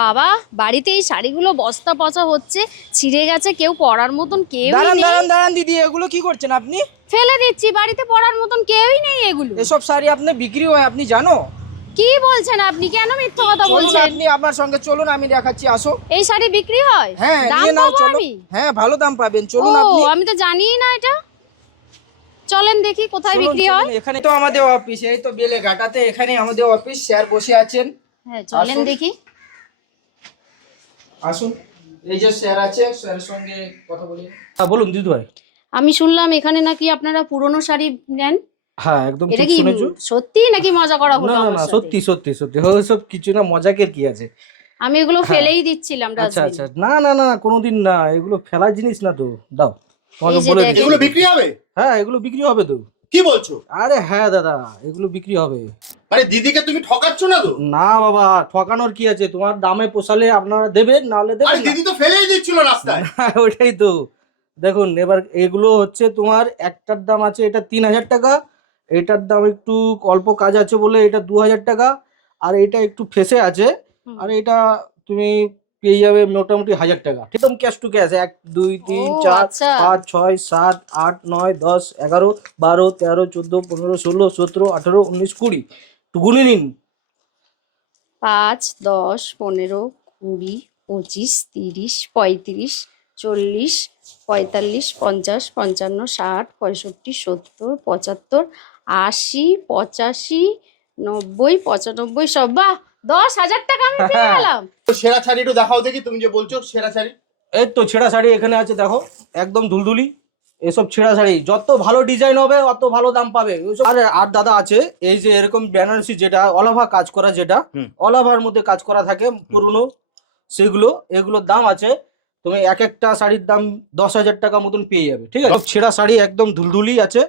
বাবা বাড়িতে এই শাড়িগুলো বস্তা পচা হচ্ছে, ছিঁড়ে গেছে, কেউ পরার মতন কেউই দাঁড়ান নেই। দাঁড়ান দাঁড়ান দিদি, এগুলো কি করছেন আপনি? ফেলে দিচ্ছি, বাড়িতে পরার মতন কেউই নেই এগুলো। এসব শাড়ি আপনার বিক্রি হয় আপনি জানো? কি বলছেন আপনি? কেন মিথ্যা কথা চলুন বলছেন? আপনি আমার সঙ্গে চলুন, আমি দেখাচ্ছি, আসো। এই শাড়ি বিক্রি হয়? হ্যাঁ দাম নিয়ে নাও, পাবো চলো। আমি? হ্যাঁ ভালো দাম পাবেন, চলুন ও, আপনি। আমি তো জানিই না এটা। চলেন দেখি কোথায় চলুন, বিক্রি হয়। চলুন, এখানে তো আমাদের অফিস, এই তো বেলেঘাটাতে, এখানে আমাদের অফিস, স্যার বসে আছেন। হ্যাঁ চলেন আসুন। দেখি। আসুন, এই যে স্যার আছে, স্যারের সঙ্গে কথা বলি। হ্যাঁ বলুন দিদি ভাই। আমি শুনলাম এখানে নাকি আপনারা পুরনো শাড়ি নেন। হ্যাঁ একদম এটা ঠিক কি শুনেছো। সত্যি নাকি মজা করা হলো না না আমার না, সাথে? সত্যি সত্যি সত্যি, ওসব কিছু না, মজাকের কি আছে। আমি এগুলো হ্যাঁ। ফেলেই দিচ্ছিলাম আচ্ছা ডাস্টবিনে। আচ্ছা, না না না, কোনোদিন না, এগুলো ফেলার জিনিস না তো, দাও তোমাকে এই যে বলে দেখেন। দিচ্ছি। এগুলো বিক্রি হবে? হ্যাঁ এগুলো বিক্রি হবে তো। কি বলছো? আরে হ্যাঁ দাদা, এগুলো বিক্রি হবে। মানে দিদিকে তুমি ঠকাচ্ছ না তো? না বাবা, ঠকানোর কি আছে, তোমার দামে পোষালে আপনারা দেবেন, নাহলে আরে দেবেন না। দিদি তো ফেলেই দিচ্ছিল রাস্তায়। হ্যাঁ, ওইটাই তো। দেখুন এবার এগুলো হচ্ছে তোমার, একটার দাম আছে এটা 3,000 টাকা, এটার দাম একটু অল্প কাজ আছে বলে এটা 2,000 টাকা, আর এটা একটু ফেসে আছে, হুম। আর এটা তুমি পেয়ে যাবে মোটামুটি 1,000 টাকা, একদম ক্যাশ টু ক্যাশ। 1 2 3 ও, 4 আচ্ছা। 5 6 7 8 9 10 11 12 13 14 15 16 17 18 19 20, তো গুনে নিন। 5 10 15 20 25 30 35 40 45 50 55 60 65 70 75 80 85 90 95 সব। বাহ, 10,000 টাকা আমি পেয়ে গেলাম। তো সেরা শাড়ি একটু দেখাও দেখি, তুমি যে বলছো সেরা শাড়ি। এই তো ছেঁড়া শাড়ি এখানে আছে, দেখো একদম ধুলধুলি। এসব ছেঁড়া শাড়ি যত ভালো ডিজাইন হবে অত ভালো দাম পাবে। আর দাদা আছে এই যে এরকম বেনারসি, যেটা অলাভা কাজ করা, যেটা অলাভার মধ্যে কাজ করা থাকে পুরনো, সেগুলো, এগুলোর দাম আছে, তুমি এক একটা শাড়ির দাম 10,000 টাকা মতন পেয়ে যাবে। ঠিক আছে, সব ছেঁড়া শাড়ি একদম ধুলধুলি আছে,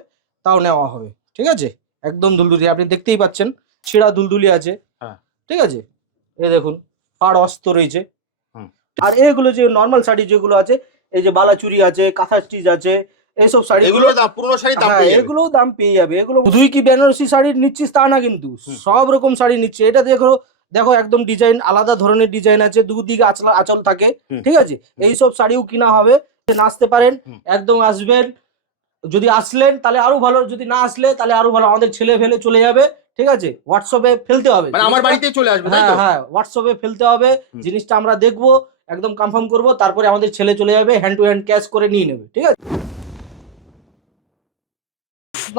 তাও নেওয়া হবে। ঠিক আছে, একদম ধুলধুলি, আপনি দেখতেই পাচ্ছেন ছেঁড়া ধুলধুলি আছে। হ্যাঁ। ঠিক আছে, এই দেখুন পাড় অস্ত রয়েছে। হুম। আর এগুলো যে নর্মাল শাড়ি যেগুলো আছে, এই যে বালাচুরি আছে, কাঁথা স্টিচ আছে, এইসব শাড়ি, এগুলোর দাম, পুরনো শাড়ি দাম পেয়ে যাবে। এগুলোও দাম পেয়ে যাবে। এগুলো শুধুই কি বেনারসি শাড়ি নিচ্ছিস তা না, কিন্তু সব রকম শাড়ি নিচ্ছে। এটা দেখো, দেখো একদম ডিজাইন, আলাদা ধরনের ডিজাইন আছে, দুদিকে আঁচল থাকে। ঠিক আছে, এইসব শাড়িও কিনা হবে, নাচতে পারেন, একদম আসবেন। যদি আসলেন তাহলে আরো ভালো, যদি না আসলে তাহলে আরো ভালো, আমাদের ছেলে ফেলে চলে যাবে। ঠিক আছে, হোয়াটসঅ্যাপে ফেলতে হবে, মানে আমার বাড়িতে চলে আসবে, তাই হ্যাঁ তো? হ্যাঁ, হোয়াটসঅ্যাপে ফেলতে হবে, জিনিসটা আমরা দেখবো, একদম কনফার্ম করব, তারপরে আমাদের ছেলে চলে যাবে, হ্যান্ড টু হ্যান্ড ক্যাশ করে নিয়ে নেবে। ঠিক আছে।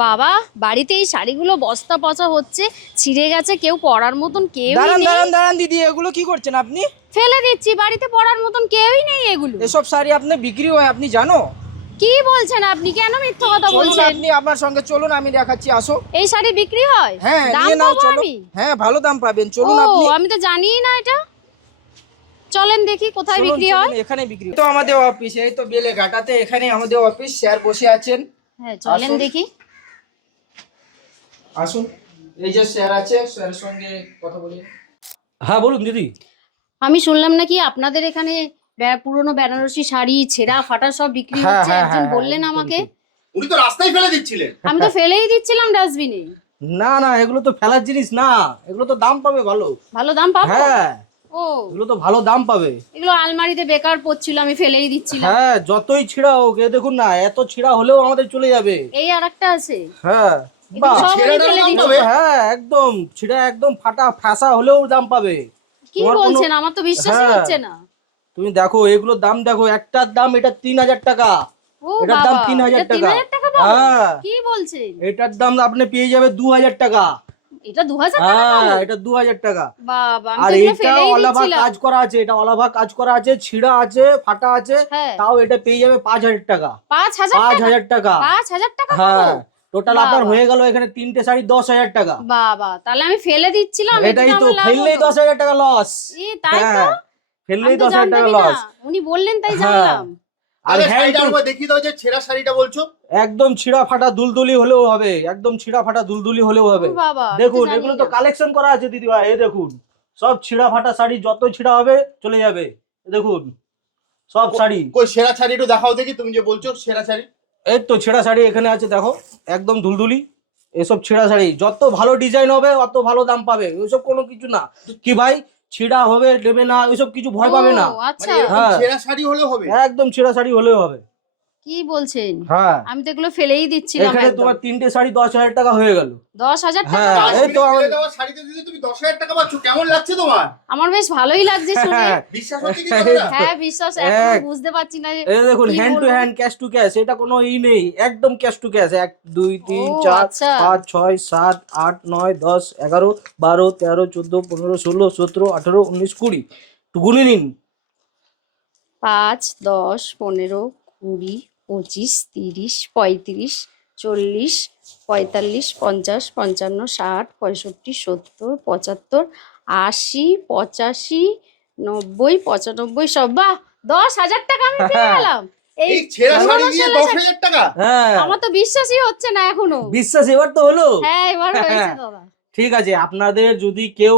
বাবা বাড়িতে এই শাড়িগুলো বস্তা পচা হচ্ছে, ছিঁড়ে গেছে, কেউ পরার মতন কেউই দাঁড়ান নেই। দাঁড়ান দাঁড়ান দিদি, এগুলো কি করছেন আপনি? ফেলে দিচ্ছি, বাড়িতে পরার মতন কেউই নেই এগুলো। এসব শাড়ি আপনার বিক্রি হয় আপনি জানো? কি বলছেন আপনি? কেন মিথ্যা কথা চলুন বলছেন? আপনি আমার সঙ্গে চলুন, আমি দেখাচ্ছি, আসো। এই শাড়ি বিক্রি হয়? হ্যাঁ দাম নিয়ে নাও, পাবো চলো। আমি? হ্যাঁ ভালো দাম পাবেন, চলুন ও, আপনি। আমি তো জানিই না এটা। চলেন দেখি কোথায় চলুন, বিক্রি হয়। চলুন, এখানে বিক্রি হয়। তো আমাদের অফিস, এই তো বেলেঘাটাতে, এখানে আমাদের অফিস, স্যার বসে আছেন। হ্যাঁ চলেন আসুন। দেখি। আসুন, এই যে স্যার আছে, স্যারের সঙ্গে কথা বলি। হ্যাঁ বলুন দিদি। আমি শুনলাম নাকি আপনাদের এখানে পুরনো বেনারসি শাড়ি, ছেঁড়া ফাটা সব বিক্রি হ্যাঁ, হচ্ছে, হ্যাঁ, একজন হ্যাঁ, বললেন একদম আমাকে। ঠিক। উনি তো রাস্তায় ফেলে দিচ্ছিলেন। আমি তো ফেলেই দিচ্ছিলাম ডাস্টবিনে। না না, এগুলো তো ফেলার জিনিস না, এগুলো তো দাম পাবে ভালো। ভালো দাম পাবো? হ্যাঁ, ও, এগুলো তো ভালো দাম পাবে। এগুলো আলমারিতে বেকার পড়ছিল, আমি ফেলেই দিচ্ছিলাম। হ্যাঁ যতই ছিঁড়া হোক, এ দেখুন না, এত ছিঁড়া হলেও আমাদের চলে যাবে। এই আরেকটা আছে, হ্যাঁ এগুলো বাহ, সব আমি ছেঁড়াটারও ফেলে দাম দিচ্ছি। পাবে? হ্যাঁ একদম ছিঁড়া, একদম ফাটা ফ্যাসা হলেও দাম পাবে। কি তোমার কোনো- বলছেন? আমার তো বিশ্বাসই হ্যাঁ। হচ্ছে না। তুমি দেখো এগুলোর দাম, দেখো একটার দাম এটা 3,000 টাকা, ও এটার বাবা, দাম 3,000 এটা টাকা। 3,000 টাকা পাবো? হ্যাঁ, কি বলছেন? এটার দাম আপনি পেয়ে যাবে 2,000 টাকা। এটা 2,000 টাকা হ্যাঁ পাবো? এটা 2,000 টাকা। বাবা, আমি আর তো এগুলো এটা ফেলেই অলাভা দিচ্ছিলাম। কাজ করা আছে, এটা অলাভা কাজ করা আছে, ছিঁড়া আছে, ফাটা আছে, হ্যাঁ। তাও এটা পেয়ে যাবে 5,000 টাকা। 5,000 টাকা? 5,000 টাকা। 5,000 টাকা হ্যাঁ, পাবো? টোটাল আপনার বাবা। হয়ে গেল এখানে 3টে শাড়ি 10,000 টাকা। বাবা, তাহলে আমি ফেলে দিচ্ছিলাম, এটাই এতে তো, আমার লাভ ফেললেই হলো। 10,000 টাকা লস। তাই তো, হ্যাঁ, ফেললেই আমি তো 10,000 টাকা জানতামই না, লস। উনি বললেন তাই হ্যাঁ। জানলাম। আর আরে হ্যান্ড শাড়িটা একবার দেখিয়ে দাও, যে ছেঁড়া শাড়িটা বলছো। একদম ছিঁড়া ফাটা দুলদুলি হলেও হবে, একদম ছিঁড়া ফাটা দুলদুলি হলেও হবে। ও বাবা, আমি তো দেখুন জানি এগুলো তো না। কালেকশন করা আছে দিদি ভাই, এই দেখুন সব ছিঁড়া ফাটা শাড়ি, যত ছিঁড়া হবে চলে যাবে। এই দেখুন সব শাড়ি। কই সেরা শাড়ি একটু দেখাও দেখি, তুমি যে বলছো সেরা শাড়ি। এই তো ছেঁড়া শাড়ি এখানে আছে, দেখো একদম ধুলধুলি। এসব ছেঁড়া শাড়ি যত ভালো ডিজাইন হবে অত ভালো দাম পাবে, ওইসব কোনো কিছু না। কি ভাই, ছিঁড়া হবে নেবে না ওইসব কিছু ভয় পাবে না। ও, আচ্ছা মানে এরকম হ্যাঁ। ছেঁড়া শাড়ি হলেও হবে? একদম ছেঁড়া শাড়ি হলেও হবে। কি বলছেন? হ্যাঁ, আমি তো এগুলো ফেলেই দিচ্ছিলাম এখানে একদম। তোমার 3টে শাড়ি 10,000 টাকা হয়ে গেল। 10,000 টাকা হ্যাঁ, দাম? এই তো ডাস্টবিনে আমার- ফেলে দেওয়া শাড়িতে যদি তুমি 10,000 টাকা পাচ্ছ, কেমন লাগছে তোমার? আমার বেশ ভালোই লাগছে শুনে। বিশ্বাস হচ্ছে কি তোমার? হ্যাঁ বিশ্বাস, এখন এক- বুঝতে পারছি না যে এই দেখুন, কি হ্যান্ড টু বলবো? হ্যান্ড, ক্যাশ টু ক্যাশ, এটা কোনো নেই, একদম ক্যাশ টু ক্যাশ। 1 2 3 ও, 4 আচ্ছা। 5 6 7 8 9 10 11 12 13 14 15 16 17 18 19 20, একটু গুনে নিন। 5 10 15 20 25 30 35 40 45 50 55 60 65 70 75 80 85 90 95 সব। বাহ, 10,000 টাকা আমি পেয়ে গেলাম এই এই ছেঁড়া শাড়ি পুরোনো দিয়ে ছেঁড়া শাড়ি। 10,000 টাকা? হ্যাঁ, আমার তো বিশ্বাসই হচ্ছে না এখনো। বিশ্বাস এবার তো হলো। হ্যাঁ এবার হয়েছে দাদা। ঠিক আছে, আপনাদের যদি কেউ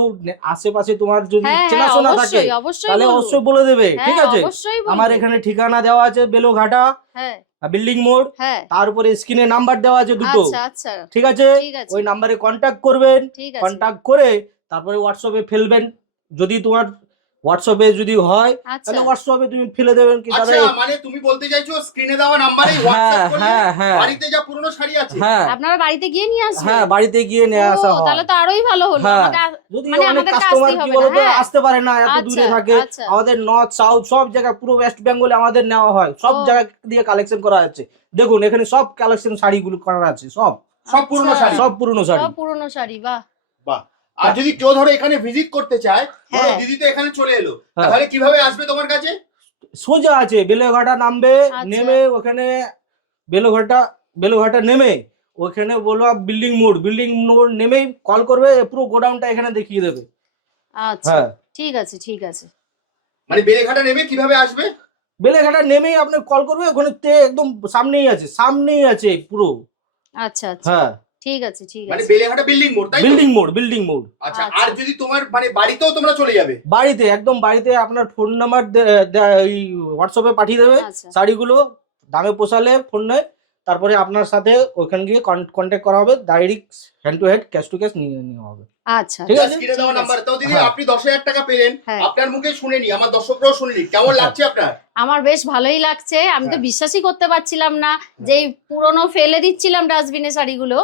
আশেপাশে তোমার যদি হ্যাঁ হ্যাঁ চেনাশোনা থাকে অবশ্যই অবশ্যই তাহলে বলবো। অবশ্যই বলে দেবে, ঠিক হ্যাঁ আছে? অবশ্যই বলবো। আমার এখানে ঠিকানা দেওয়া আছে বেলোঘাটা হ্যাঁ বিল্ডিং মোড়, হ্যাঁ তার উপরে স্ক্রিনে নাম্বার দেওয়া আছে দুটো, আচ্ছা আচ্ছা ঠিক আছে? ঠিক আছে ওই নাম্বারে কন্ট্যাক্ট করবেন, ঠিক আছে কন্ট্যাক্ট করে তারপরে হোয়াটসঅ্যাপে ফেলবেন। যদি তোমার হোয়াটসঅ্যাপে যদি হয় আচ্ছা তাহলে হোয়াটসঅ্যাপে তুমি ফেলে দেবেন কি দাদা। আচ্ছা, মানে তুমি বলতে চাইছো স্ক্রিনে দেওয়া নাম্বারে হ্যাঁ হোয়াটসঅ্যাপ করলে হ্যাঁ হ্যাঁ বাড়িতে যা পুরনো শাড়ি আছে হ্যাঁ আপনারা বাড়িতে গিয়ে নিয়ে আসবেন? হ্যাঁ, বাড়িতে গিয়ে নিয়ে ও, আসা হয়। তাহলে তো আরোই ভালো হলো। হ্যাঁ। আমাকে যদি মানে অনেক আমাদেরকে কাস্টমার আসতেই কি হবে না, বলতো হ্যাঁ। আসতে পারে না, এত আচ্ছা, দূরে থাকে, আচ্ছা। আমাদের নর্থ সাউথ সব জায়গায়, পুরো ওয়েস্ট বেঙ্গলে আমাদের নেওয়া হয়, সব ও। জায়গা দিয়ে কালেকশন করা আছে। দেখুন এখানে সব কালেকশন শাড়িগুলো করা আছে, সব সব পুরনো আচ্ছা, শাড়ি? সব পুরনো শাড়ি। সব পুরনো শাড়ি, বাহ। বাহ। আর যদি কেউ ধরো এখানে ভিজিট করতে চায়, ধরো হ্যাঁ। দিদি তো এখানে চলে এলো, হ্যাঁ। তাহলে কিভাবে আসবে তোমার কাছে? সোজা আছে, বেলেঘাটা নামবে, আচ্ছা। নেমে ওখানে বেলেঘাটা নেমে ওখানে বলবো বিল্ডিং মোড় নেমেই কল করবে, পুরো গোডাউনটা এখানে দেখিয়ে দেবে। আচ্ছা হ্যাঁ, ঠিক আছে ঠিক আছে মানে বেলেঘাটা নেমে কিভাবে আসবে? বেলেঘাটা নেমেই আপনি কল করবে, ওখানে একদম সামনেই আছে পুরো। আচ্ছা আচ্ছা হ্যাঁ, ঠিক আছে ঠিক মানে আছে বেলেঘাটা বিল্ডিং মোড়, তাই তো? বিল্ডিং মোড়। আচ্ছা, আচ্ছা। আর যদি তোমার মানে বাড়িতেও তোমরা চলে যাবে? বাড়িতে, একদম বাড়িতে আপনার ফোন নাম্বার হোয়াটসঅ্যাপে পাঠিয়ে দেবে আচ্ছা শাড়িগুলো, দামে পোষালে ফোন নেয়, তারপরে আপনার সাথে ওখানে গিয়ে কন্ট্যাক্ট করা হবে, direct hand to hand, cash to cash নিয়ে নেওয়া হবে। আচ্ছা ঠিক আছে। স্ক্রিনে দেওয়া ঠিক আছে। নাম্বার। তো দিদি হ্যাঁ। আপনি 10,000 টাকা পেলেন, হ্যাঁ। আপনার মুখে শুনেনি, আমার দর্শকরাও শুনেনি, কেমন লাগছে আপনার? আমার বেশ ভালোই লাগছে। আমি তো হ্যাঁ। বিশ্বাসই করতে পারছিলাম না যে এই পুরনো ফেলে দিচ্ছিলাম ডাস্টবিনে শাড়িগুলো,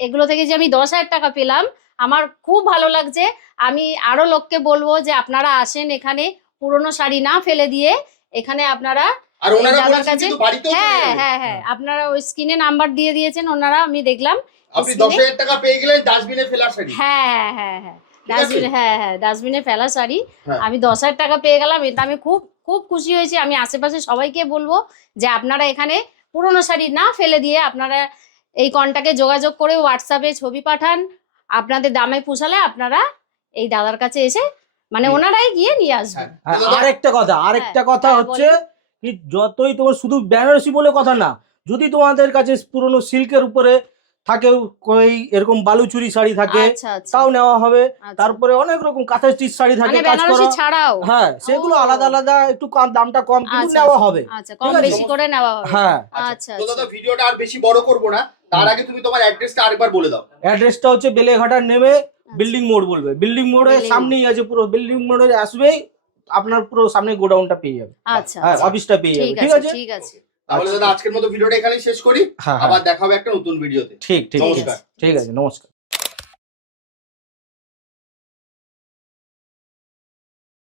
এগুলো থেকে যে আমি 10,000 টাকা পেলাম, আমার খুব ভালো লাগছে। আমি আরো লোককে বলবো যে আপনারা আসেন এখানে, পুরনো শাড়ি না ফেলে দিয়ে এখানে আপনারা। আর ওনারা দাদার বলেছেন কাছে- কিন্তু বাড়িতেও চলে হ্যাঁ যাবে। হ্যাঁ হ্যাঁ আপনারা ওই স্ক্রিনে নাম্বার দিয়ে দিয়েছেন ওনারা, আমি দেখলাম আপনি স্ক্রিনে। 10,000 টাকা পেয়ে গেলেন ডাস্টবিনে ফেলার শাড়ি। হ্যাঁ হ্যাঁ হ্যাঁ ঠিক আছে? ডাস্টবিনে, হ্যাঁ হ্যাঁ ডাস্টবিনে ফেলা শাড়ি। হ্যাঁ। আমি 10,000 টাকা পেয়ে গেলাম, এটা আমি খুব খুব খুশি হয়েছি। আমি আশেপাশে সবাইকে বলবো যে আপনারা এখানে পুরনো শাড়ি না ফেলে দিয়ে আপনারা এই কন্টাক্টে যোগাযোগ করে হোয়াটসঅ্যাপে ছবি পাঠান, আপনাদের দামে পোষালে আপনারা এই দাদার কাছে এসে মানে হুম। ওনারাই গিয়ে নিয়ে আসবেন। হ্যাঁ। আর আরেকটা কথা হ্যাঁ, হচ্ছে কি, যতই তোমার শুধু বেনারসি বলে কথা না, যদি তোমাদের কাছে পুরনো সিল্কের উপরে থাকে, ওই এরকম বালুচুরি শাড়ি থাকে, আচ্ছা আচ্ছা তাও নেওয়া হবে। আচ্ছা। তারপরে অনেক রকম কাঁথা স্টিচ শাড়ি থাকে মানে কাজ বেনারসি করা, ছাড়াও? হ্যাঁ সেগুলো ও। আলাদা আলাদা একটু দামটা কম, কিন্তু আচ্ছা, নেওয়া আচ্ছা, হবে। আচ্ছা কম ঠিক আছে? বেশি করে নেওয়া হবে। হ্যাঁ, আচ্ছা তো আচ্ছা দাদা ভিডিওটা আর বেশি বড় করব না, তার আগে তুমি তোমার অ্যাড্রেসটা আরেকবার বলে দাও। অ্যাড্রেসটা হচ্ছে বেলেঘাটা নেমে বিল্ডিং মোড় বলবে, বিল্ডিং মোড়ের Building সামনেই আছে, পুরো বিল্ডিং মোড়ে আসবেই আপনার পুরো সামনে গোডাউনটা পেয়ে যাবে, আচ্ছা হ্যাঁ আচ্ছা, অফিসটা পেয়ে যাবে, ঠিক ঠিক আছে আছে? ঠিক আছে তাহলে দাদা আজকের মতো ভিডিওটা এখানেই শেষ করি, হ্যাঁ আবার হ্যাঁ, দেখা হবে একটা নতুন ভিডিওতে। ঠিক ঠিক ঠিক নমস্কার। ঠিক আছে, নমস্কার।